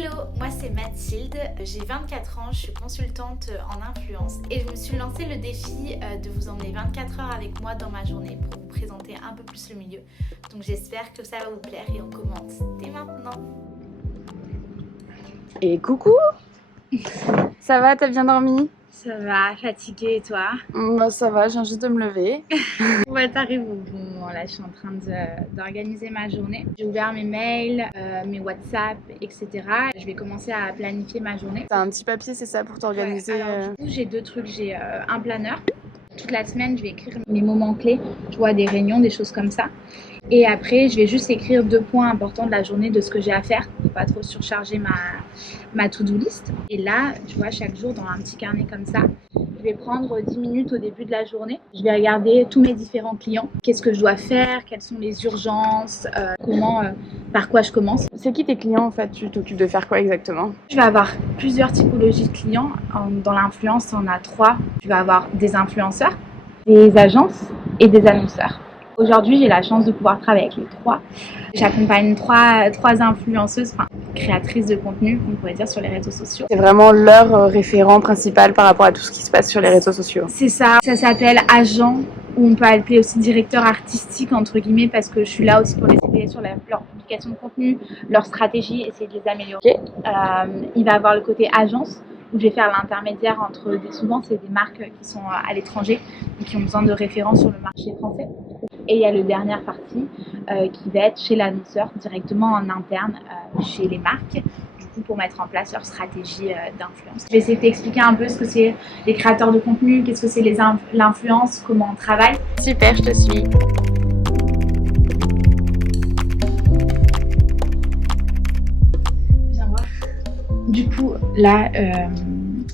Hello, moi c'est Mathilde, j'ai 24 ans, je suis consultante en influence et je me suis lancé le défi de vous emmener 24 heures avec moi dans ma journée pour vous présenter un peu plus le milieu. Donc j'espère que ça va vous plaire et on commence dès maintenant. Et coucou. Ça va, t'as bien dormi? Ça va, fatiguée et toi? Bah, ça va, je viens juste de me lever. Ouais, t'arrives où? Bon, là je suis en train d'organiser ma journée. J'ai ouvert mes mails, mes WhatsApp, etc. Je vais commencer à planifier ma journée. T'as un petit papier, c'est ça, pour t'organiser? Ouais, alors du coup j'ai deux trucs, j'ai un planeur. Toute la semaine je vais écrire mes moments clés, tu vois, des réunions, des choses comme ça. Et après je vais juste écrire 2 points importants de la journée, de ce que j'ai à faire pour pas trop surcharger ma to-do list. Et là, tu vois, chaque jour dans un petit carnet comme ça, je vais prendre 10 minutes au début de la journée. Je vais regarder tous mes différents clients, qu'est-ce que je dois faire, quelles sont les urgences, par quoi je commence. C'est qui tes clients en fait? Tu t'occupes de faire quoi exactement? Je vais avoir plusieurs typologies de clients. Dans l'influence, on a 3. Je vais avoir des influenceurs, des agences et des annonceurs. Aujourd'hui, j'ai la chance de pouvoir travailler avec les 3. J'accompagne trois influenceuses, enfin créatrices de contenu, on pourrait dire, sur les réseaux sociaux. C'est vraiment leur référent principal par rapport à tout ce qui se passe sur les réseaux sociaux. C'est ça, ça s'appelle agent, ou on peut appeler aussi directeur artistique, entre guillemets, parce que je suis là aussi pour les aider sur leur publication de contenu, leur stratégie, essayer de les améliorer. Okay. Il va avoir le côté agence, où je vais faire l'intermédiaire entre souvent c'est des marques qui sont à l'étranger ou qui ont besoin de références sur le marché français. Et il y a la dernière partie qui va être chez l'annonceur, directement en interne chez les marques, du coup pour mettre en place leur stratégie d'influence. Je vais essayer de t'expliquer un peu ce que c'est les créateurs de contenu, qu'est-ce que c'est l'influence, comment on travaille. Super, je te suis. Viens voir. Du coup, là,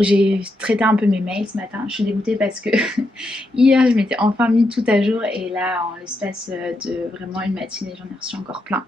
j'ai traité un peu mes mails ce matin. Je suis dégoûtée parce que hier, je m'étais enfin mis tout à jour et là, en l'espace de vraiment une matinée, j'en ai reçu encore plein.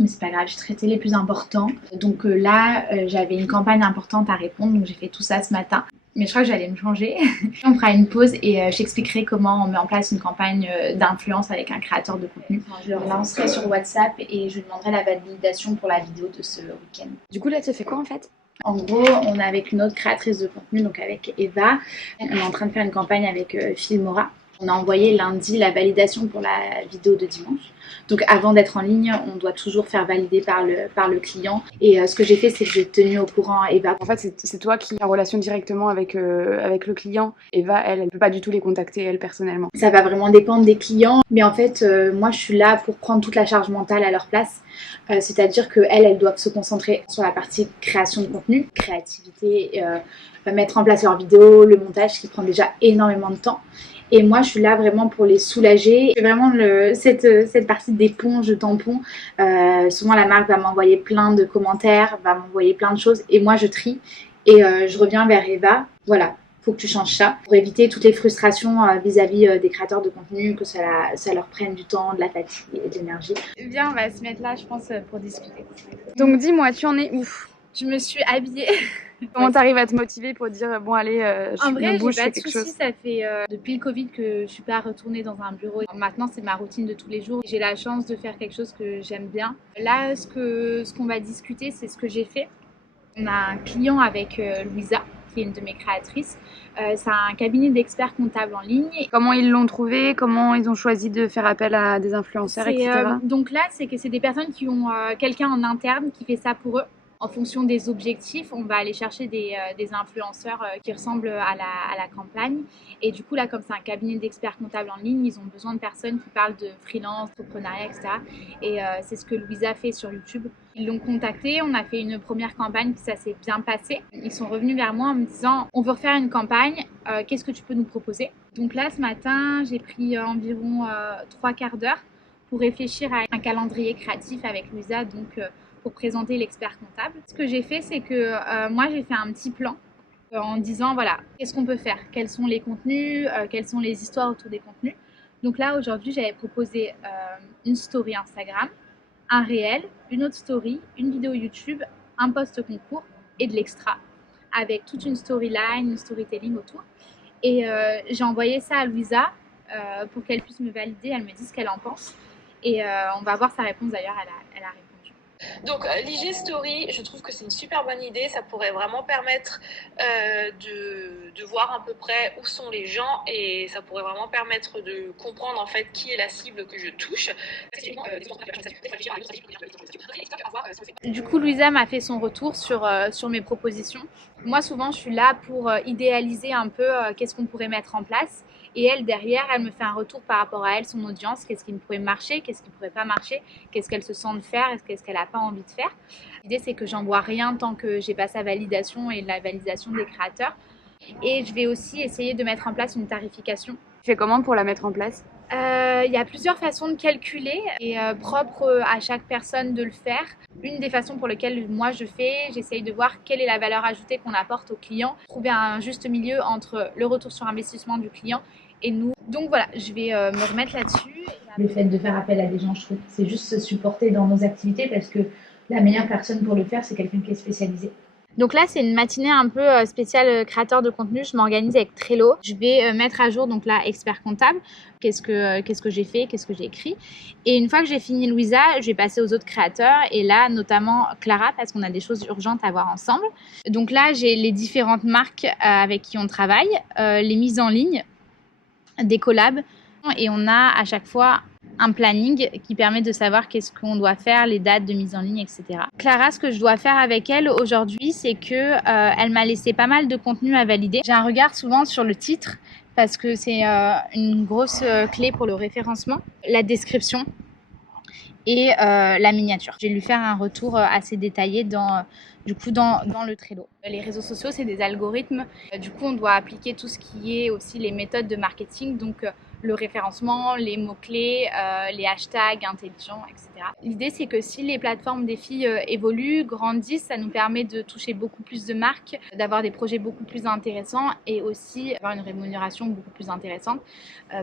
Mais c'est pas grave, j'ai traité les plus importants. Donc là, j'avais une campagne importante à répondre, donc j'ai fait tout ça ce matin. Mais je crois que j'allais me changer. On fera une pause et je t'expliquerai comment on met en place une campagne d'influence avec un créateur de contenu. Enfin, je le relancerai sur WhatsApp et je lui demanderai la validation pour la vidéo de ce week-end. Du coup, là, tu fais quoi en fait? En gros, on est avec une autre créatrice de contenu, donc avec Eva. On est en train de faire une campagne avec Filmora. On a envoyé lundi la validation pour la vidéo de dimanche. Donc avant d'être en ligne, on doit toujours faire valider par le client. Et ce que j'ai fait, c'est que j'ai tenu au courant Eva. En fait, c'est toi qui es en relation directement avec le client. Eva, elle peut pas du tout les contacter, elle, personnellement. Ça va vraiment dépendre des clients. Mais en fait, moi, je suis là pour prendre toute la charge mentale à leur place. C'est-à-dire qu'elles doivent se concentrer sur la partie création de contenu, créativité, mettre en place leurs vidéos, le montage qui prend déjà énormément de temps. Et moi, je suis là vraiment pour les soulager. C'est vraiment cette partie d'éponge, de tampon. Souvent, la marque va m'envoyer plein de commentaires, va m'envoyer plein de choses. Et moi, je trie et je reviens vers Eva. Voilà, faut que tu changes ça pour éviter toutes les frustrations vis-à-vis des créateurs de contenu, que ça leur prenne du temps, de la fatigue et de l'énergie. Viens, on va se mettre là, je pense, pour discuter. Donc dis-moi, tu en es où? Je me suis habillée. Comment t'arrives à te motiver pour dire bon allez, en vrai, je j'ai pas fais de quelque soucis, chose? ça fait depuis le Covid que je suis pas retournée dans un bureau. Maintenant, c'est ma routine de tous les jours. J'ai la chance de faire quelque chose que j'aime bien. Là, ce qu'on va discuter, c'est ce que j'ai fait. On a un client avec Louisa, qui est une de mes créatrices. C'est un cabinet d'experts comptables en ligne. Comment ils l'ont trouvé? Comment ils ont choisi de faire appel à des influenceurs, etc. Donc là, c'est que c'est des personnes qui ont quelqu'un en interne qui fait ça pour eux. En fonction des objectifs, on va aller chercher des influenceurs qui ressemblent à la campagne. Et du coup, là, comme c'est un cabinet d'experts comptables en ligne, ils ont besoin de personnes qui parlent de freelance, entrepreneuriat, etc. Et c'est ce que Louisa fait sur YouTube. Ils l'ont contacté, on a fait une première campagne, ça s'est bien passé. Ils sont revenus vers moi en me disant « On veut refaire une campagne, qu'est-ce que tu peux nous proposer ?» Donc là, ce matin, j'ai pris environ 3 quarts d'heure pour réfléchir à un calendrier créatif avec Louisa, donc pour présenter l'expert comptable. Ce que j'ai fait, c'est que moi, j'ai fait un petit plan en disant, voilà, qu'est-ce qu'on peut faire? Quels sont les contenus? Quelles sont les histoires autour des contenus? Donc là, aujourd'hui, j'avais proposé une story Instagram, un réel, une autre story, une vidéo YouTube, un post concours et de l'extra, avec toute une storyline, une storytelling autour. Et j'ai envoyé ça à Louisa pour qu'elle puisse me valider, elle me dise ce qu'elle en pense. Et on va voir sa réponse d'ailleurs, elle a répondu. Donc l'IG Story, je trouve que c'est une super bonne idée. Ça pourrait vraiment permettre de voir à peu près où sont les gens et ça pourrait vraiment permettre de comprendre en fait qui est la cible que je touche. Du coup, Louisa m'a fait son retour sur mes propositions. Moi, souvent, je suis là pour idéaliser un peu qu'est-ce qu'on pourrait mettre en place. Et elle, derrière, elle me fait un retour par rapport à elle, son audience, qu'est-ce qui pourrait marcher, qu'est-ce qui ne pourrait pas marcher, qu'est-ce qu'elle se sent de faire, qu'est-ce qu'elle n'a pas envie de faire. L'idée, c'est que j'en vois rien tant que j'ai pas sa validation et la validation des créateurs. Et je vais aussi essayer de mettre en place une tarification. Tu fais comment pour la mettre en place? Il y a plusieurs façons de calculer et propre à chaque personne de le faire. Une des façons pour lesquelles moi j'essaye de voir quelle est la valeur ajoutée qu'on apporte au client, trouver un juste milieu entre le retour sur investissement du client et nous. Donc voilà, je vais me remettre là-dessus. Le fait de faire appel à des gens, je trouve, c'est juste se supporter dans nos activités parce que la meilleure personne pour le faire, c'est quelqu'un qui est spécialisé. Donc là, c'est une matinée un peu spéciale créateur de contenu. Je m'organise avec Trello. Je vais mettre à jour donc là expert comptable. Qu'est-ce que j'ai fait, qu'est-ce que j'ai écrit. Et une fois que j'ai fini Louisa, je vais passer aux autres créateurs. Et là, notamment Clara, parce qu'on a des choses urgentes à voir ensemble. Donc là, j'ai les différentes marques avec qui on travaille, les mises en ligne, des collabs. Et on a à chaque fois un planning qui permet de savoir qu'est-ce qu'on doit faire, les dates de mise en ligne, etc. Clara, ce que je dois faire avec elle aujourd'hui, c'est que elle m'a laissé pas mal de contenu à valider. J'ai un regard souvent sur le titre parce que c'est une grosse clé pour le référencement, la description et la miniature. Je vais lui faire un retour assez détaillé dans le Trello. Les réseaux sociaux, c'est des algorithmes. Du coup, on doit appliquer tout ce qui est aussi les méthodes de marketing, donc le référencement, les mots-clés, les hashtags intelligents, etc. L'idée, c'est que si les plateformes des filles évoluent, grandissent, ça nous permet de toucher beaucoup plus de marques, d'avoir des projets beaucoup plus intéressants et aussi avoir une rémunération beaucoup plus intéressante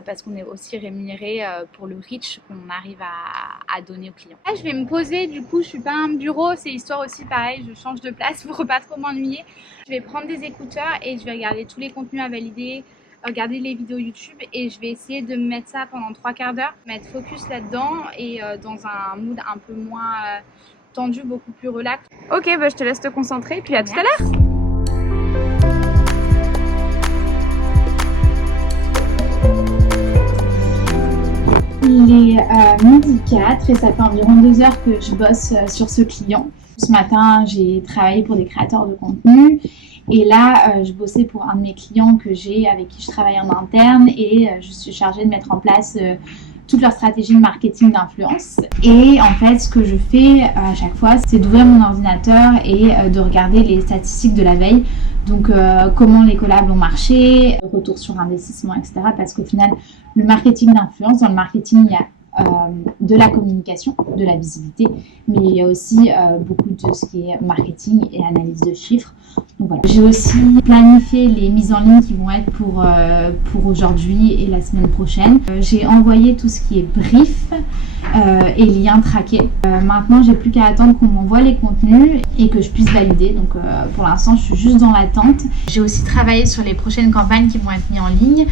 parce qu'on est aussi rémunéré pour le reach qu'on arrive à donner aux clients. Là, je vais me poser, du coup, je suis pas un bureau, c'est histoire aussi pareil, je change de place pour pas trop m'ennuyer. Je vais prendre des écouteurs et je vais regarder tous les contenus à valider, regarder les vidéos YouTube et je vais essayer de me mettre ça pendant 3 quarts d'heure, mettre focus là-dedans et dans un mood un peu moins tendu, beaucoup plus relax. Ok, bah je te laisse te concentrer, puis à tout à l'heure. Il est midi 4 et ça fait environ 2 heures que je bosse sur ce client. Ce matin, j'ai travaillé pour des créateurs de contenu et là, je bossais pour un de mes clients avec qui je travaille en interne et je suis chargée de mettre en place toute leur stratégie de marketing d'influence. Et en fait, ce que je fais à chaque fois, c'est d'ouvrir mon ordinateur et de regarder les statistiques de la veille. Donc, comment les collabs ont marché, retour sur investissement, etc. Parce qu'au final, le marketing d'influence, dans le marketing, il y a de la communication, de la visibilité, mais il y a aussi beaucoup de ce qui est marketing et analyse de chiffres. Donc voilà. J'ai aussi planifié les mises en ligne qui vont être pour aujourd'hui et la semaine prochaine. J'ai envoyé tout ce qui est brief et liens traqués. Maintenant, j'ai plus qu'à attendre qu'on m'envoie les contenus et que je puisse valider. Donc pour l'instant, je suis juste dans l'attente. J'ai aussi travaillé sur les prochaines campagnes qui vont être mises en ligne.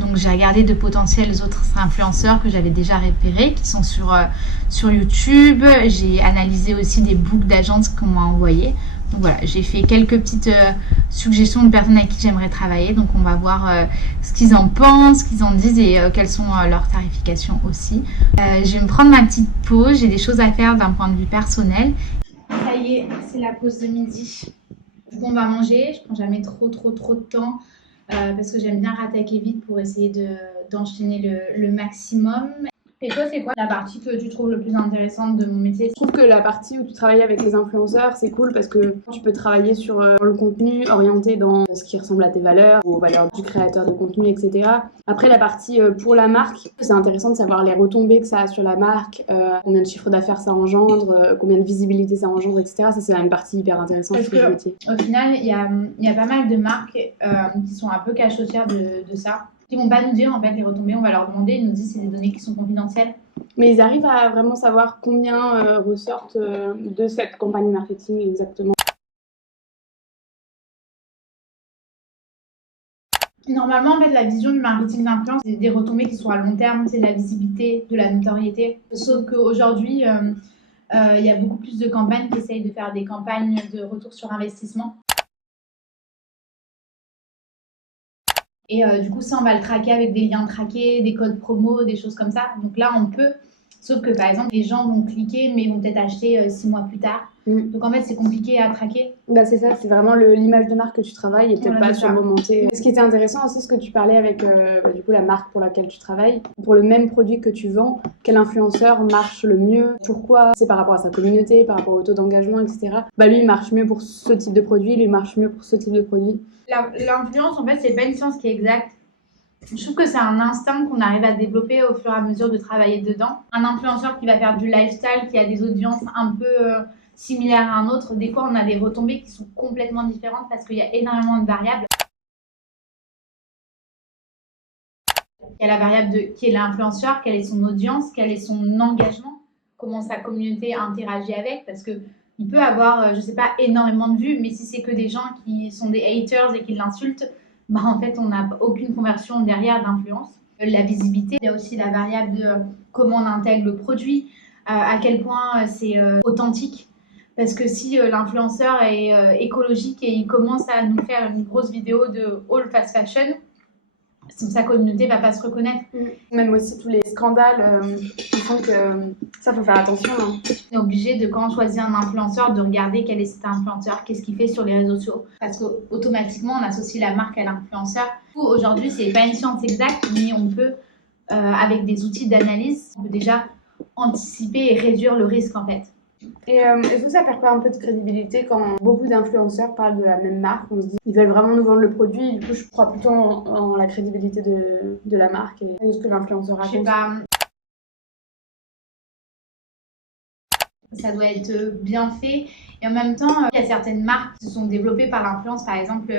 Donc j'ai regardé de potentiels autres influenceurs que j'avais déjà repérés qui sont sur YouTube. J'ai analysé aussi des books d'agences qu'on m'a envoyées. Donc voilà, j'ai fait quelques petites suggestions de personnes avec qui j'aimerais travailler. Donc on va voir ce qu'ils en pensent, ce qu'ils en disent et quelles sont leurs tarifications aussi. Je vais me prendre ma petite pause. J'ai des choses à faire d'un point de vue personnel. Ça y est, c'est la pause de midi. Du coup, on va manger. Je prends jamais trop de temps parce que j'aime bien rattaquer vite pour essayer d'enchaîner le maximum. Et toi, c'est quoi la partie que tu trouves le plus intéressante de mon métier? Je trouve que la partie où tu travailles avec les influenceurs, c'est cool parce que tu peux travailler sur le contenu orienté dans ce qui ressemble à tes valeurs, aux valeurs du créateur de contenu, etc. Après, la partie pour la marque, c'est intéressant de savoir les retombées que ça a sur la marque, combien de chiffre d'affaires ça engendre, combien de visibilité ça engendre, etc. Ça, c'est une partie hyper intéressante parce du métier. Au final, il y a pas mal de marques qui sont un peu cachotières de ça. Ils vont pas nous dire en fait les retombées, on va leur demander, ils nous disent c'est des données qui sont confidentielles. Mais ils arrivent à vraiment savoir combien ressortent de cette campagne marketing exactement. Normalement, en fait, la vision du marketing d'influence, c'est des retombées qui sont à long terme, c'est de la visibilité, de la notoriété. Sauf qu'aujourd'hui, Il y a beaucoup plus de campagnes qui essayent de faire des campagnes de retour sur investissement. Et du coup, ça, on va le traquer avec des liens traqués, des codes promo, des choses comme ça. Donc là, on peut. Sauf que par exemple, les gens vont cliquer, mais vont peut-être acheter 6 mois plus tard. Donc en fait, c'est compliqué à traquer. Bah c'est ça, c'est vraiment l'image de marque que tu travailles et peut-être pas sur le moment T. Ce qui était intéressant aussi, ce que tu parlais avec du coup la marque pour laquelle tu travailles, pour le même produit que tu vends, quel influenceur marche le mieux, pourquoi, c'est par rapport à sa communauté, par rapport au taux d'engagement, etc. Bah lui, il marche mieux pour ce type de produit, lui, il marche mieux pour ce type de produit. L'influence, en fait, c'est pas une science qui est exacte. Je trouve que c'est un instinct qu'on arrive à développer au fur et à mesure de travailler dedans. Un influenceur qui va faire du lifestyle, qui a des audiences un peu similaires à un autre, des fois on a des retombées qui sont complètement différentes parce qu'il y a énormément de variables. Il y a la variable de qui est l'influenceur, quelle est son audience, quel est son engagement, comment sa communauté interagit avec, parce que il peut avoir, je sais pas, énormément de vues, mais si c'est que des gens qui sont des haters et qui l'insultent, bah en fait, on n'a aucune conversion derrière d'influence. La visibilité, il y a aussi la variable de comment on intègre le produit, à quel point c'est authentique. Parce que si l'influenceur est écologique et il commence à nous faire une grosse vidéo de all fast fashion, sa communauté va pas se reconnaître. Même aussi tous les scandales qui font que ça, faut faire attention. Hein. On est obligé de, quand on choisit un influenceur, de regarder quel est cet influenceur, qu'est-ce qu'il fait sur les réseaux sociaux. Parce qu'automatiquement, on associe la marque à l'influenceur. Aujourd'hui, c'est pas une science exacte, mais on peut, avec des outils d'analyse, on peut déjà anticiper et réduire le risque en fait. Et est-ce que ça perd pas un peu de crédibilité quand beaucoup d'influenceurs parlent de la même marque? On se dit ils veulent vraiment nous vendre le produit, du coup je crois plutôt en la crédibilité de la marque et de ce que l'influenceur raconte. Je sais pas. Ça doit être bien fait. Et en même temps, il y a certaines marques qui se sont développées par l'influence, par exemple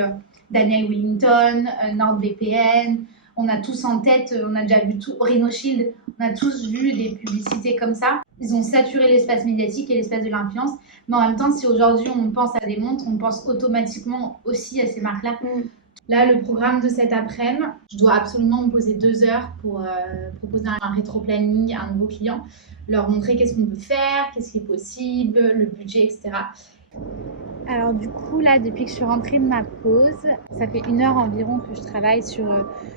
Daniel Wellington, NordVPN. On a tous en tête, on a déjà vu tout, Rhino Shield, on a tous vu des publicités comme ça. Ils ont saturé l'espace médiatique et l'espace de l'influence. Mais en même temps, si aujourd'hui on pense à des montres, on pense automatiquement aussi à ces marques-là. Là, le programme de cet après-midi, je dois absolument me poser 2 heures pour proposer un rétro-planning à un nouveau client, leur montrer qu'est-ce qu'on peut faire, qu'est-ce qui est possible, le budget, etc. Alors du coup, là, depuis que je suis rentrée de ma pause, ça fait 1 heure environ que je travaille sur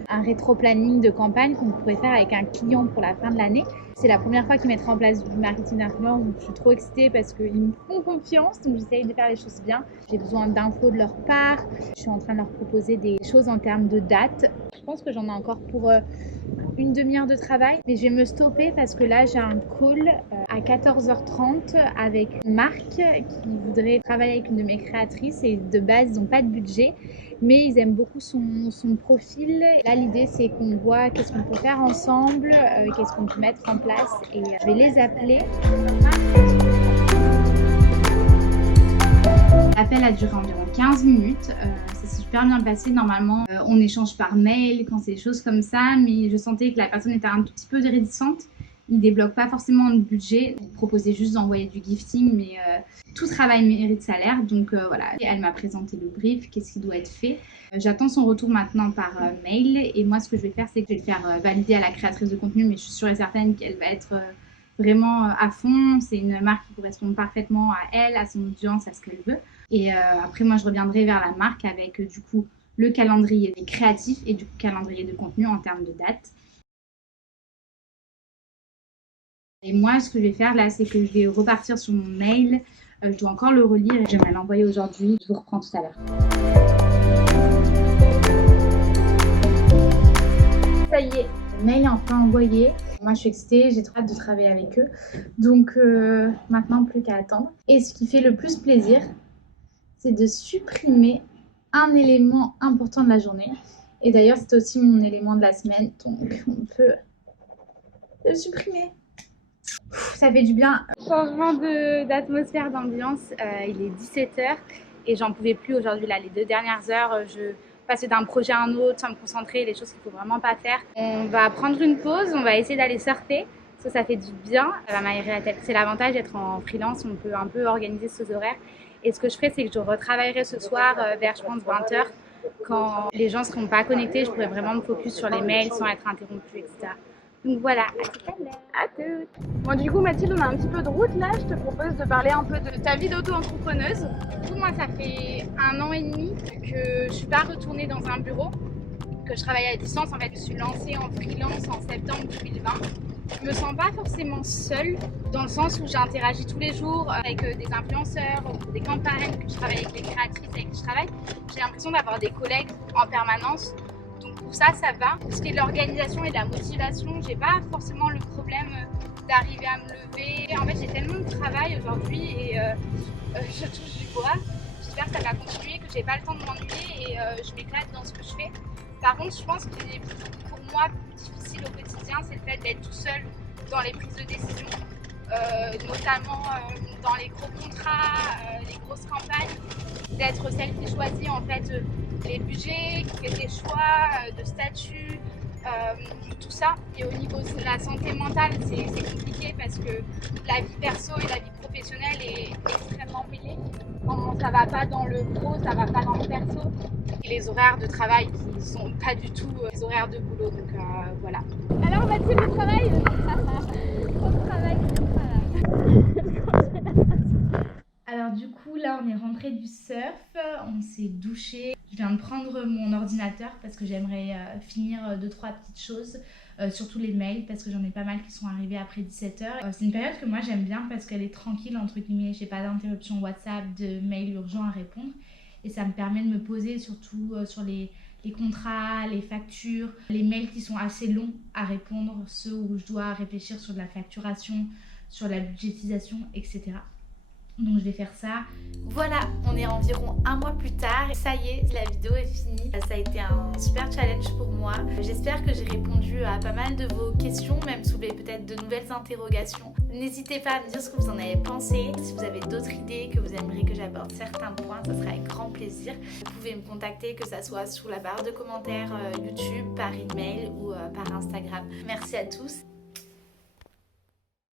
un rétro-planning de campagne qu'on pourrait faire avec un client pour la fin de l'année. C'est la première fois qu'ils mettraient en place du marketing d'influence, donc je suis trop excitée parce qu'ils me font confiance, donc j'essaye de faire les choses bien. J'ai besoin d'infos de leur part, je suis en train de leur proposer des choses en termes de date. Je pense que j'en ai encore pour une demi-heure de travail, mais je vais me stopper parce que là j'ai un call à 14h30 avec une marque qui voudrait travailler avec une de mes créatrices et de base ils n'ont pas de budget, mais ils aiment beaucoup son profil. Là l'idée c'est qu'on voit qu'est-ce qu'on peut faire ensemble, qu'est-ce qu'on peut mettre en place et je vais les appeler. L'appel a duré environ 15 minutes, ça s'est super bien passé. Normalement, on échange par mail quand c'est des choses comme ça, mais je sentais que la personne était un tout petit peu réticente. Il ne débloque pas forcément de budget, il proposait juste d'envoyer du gifting, mais tout travail mérite salaire. Donc voilà, elle m'a présenté le brief, qu'est-ce qui doit être fait. J'attends son retour maintenant par mail et moi ce que je vais faire, c'est que je vais le faire valider à la créatrice de contenu, mais je suis sûre et certaine qu'elle va être vraiment à fond. C'est une marque qui correspond parfaitement à elle, à son audience, à ce qu'elle veut. Et après, moi, je reviendrai vers la marque avec du coup le calendrier des créatifs et du coup calendrier de contenu en termes de date. Et moi, ce que je vais faire là, c'est que je vais repartir sur mon mail. Je dois encore le relire et j'aimerais l'envoyer aujourd'hui. Je vous reprends tout à l'heure. Ça y est, le mail est enfin envoyé. Moi, je suis excitée, j'ai trop hâte de travailler avec eux. Donc maintenant, plus qu'à attendre. Et ce qui fait le plus plaisir, c'est de supprimer un élément important de la journée. Et d'ailleurs, c'est aussi mon élément de la semaine, donc on peut le supprimer. Ça fait du bien. Changement d'atmosphère, d'ambiance. Il est 17h et j'en pouvais plus aujourd'hui. Là, les 2 dernières heures, je passais d'un projet à un autre sans me concentrer, des choses qu'il ne faut vraiment pas faire. On va prendre une pause, on va essayer d'aller surfer. Ça fait du bien. Ça va m'aérer la tête. C'est l'avantage d'être en freelance, on peut un peu organiser ses horaires. Et ce que je ferai, c'est que je retravaillerai ce soir vers, je pense, 20h. Quand les gens ne seront pas connectés, je pourrai vraiment me focus sur les mails sans être interrompue, etc. Donc voilà, à tout à l'heure. À toutes. Bon, du coup, Mathilde, on a un petit peu de route là. Je te propose de parler un peu de ta vie d'auto-entrepreneuse. Du coup, moi, ça fait 1 an et demi que je suis pas retournée dans un bureau, que je travaille à distance. En fait, je suis lancée en freelance en septembre 2020. Je me sens pas forcément seule, dans le sens où j'interagis tous les jours avec des influenceurs, des campagnes, que je travaille avec les créatrices avec qui je travaille. J'ai l'impression d'avoir des collègues en permanence. Donc pour ça, ça va. Pour ce qui est de l'organisation et de la motivation, j'ai pas forcément le problème d'arriver à me lever. En fait, j'ai tellement de travail aujourd'hui et je touche du bois. J'espère que ça va continuer, que j'ai pas le temps de m'ennuyer et je m'éclate dans ce que je fais. Par contre, je pense qu'il est pour moi plus difficile au quotidien, c'est le fait d'être tout seul dans les prises de décision, notamment dans les gros contrats, les grosses campagnes, d'être celle qui choisit en fait les budgets, qui fait des choix de statut, tout ça. Et au niveau de la santé mentale, c'est compliqué parce que la vie perso et la vie professionnelle est extrêmement mêlée. Quand ça va pas dans le pro, ça va pas dans le perso. Et les horaires de travail qui sont pas du tout les horaires de boulot, donc voilà. Alors Mathilde, le travail Alors du coup là on est rentré du surf, on s'est douché. Je viens de prendre mon ordinateur parce que j'aimerais finir 2-3 petites choses, surtout les mails parce que j'en ai pas mal qui sont arrivés après 17h. C'est une période que moi j'aime bien parce qu'elle est tranquille entre guillemets, j'ai pas d'interruption WhatsApp, de mails urgents à répondre et ça me permet de me poser surtout sur les contrats, les factures, les mails qui sont assez longs à répondre, ceux où je dois réfléchir sur de la facturation, sur la budgétisation, etc. Donc je vais faire ça. Voilà, on est environ 1 mois plus tard. Ça y est, la vidéo est finie. Ça a été un super challenge pour moi. J'espère que j'ai répondu à pas mal de vos questions, même soulevé peut-être de nouvelles interrogations. N'hésitez pas à me dire ce que vous en avez pensé. Si vous avez d'autres idées, que vous aimeriez que j'aborde certains points, ça sera avec grand plaisir. Vous pouvez me contacter, que ça soit sous la barre de commentaires YouTube, par email ou par Instagram. Merci à tous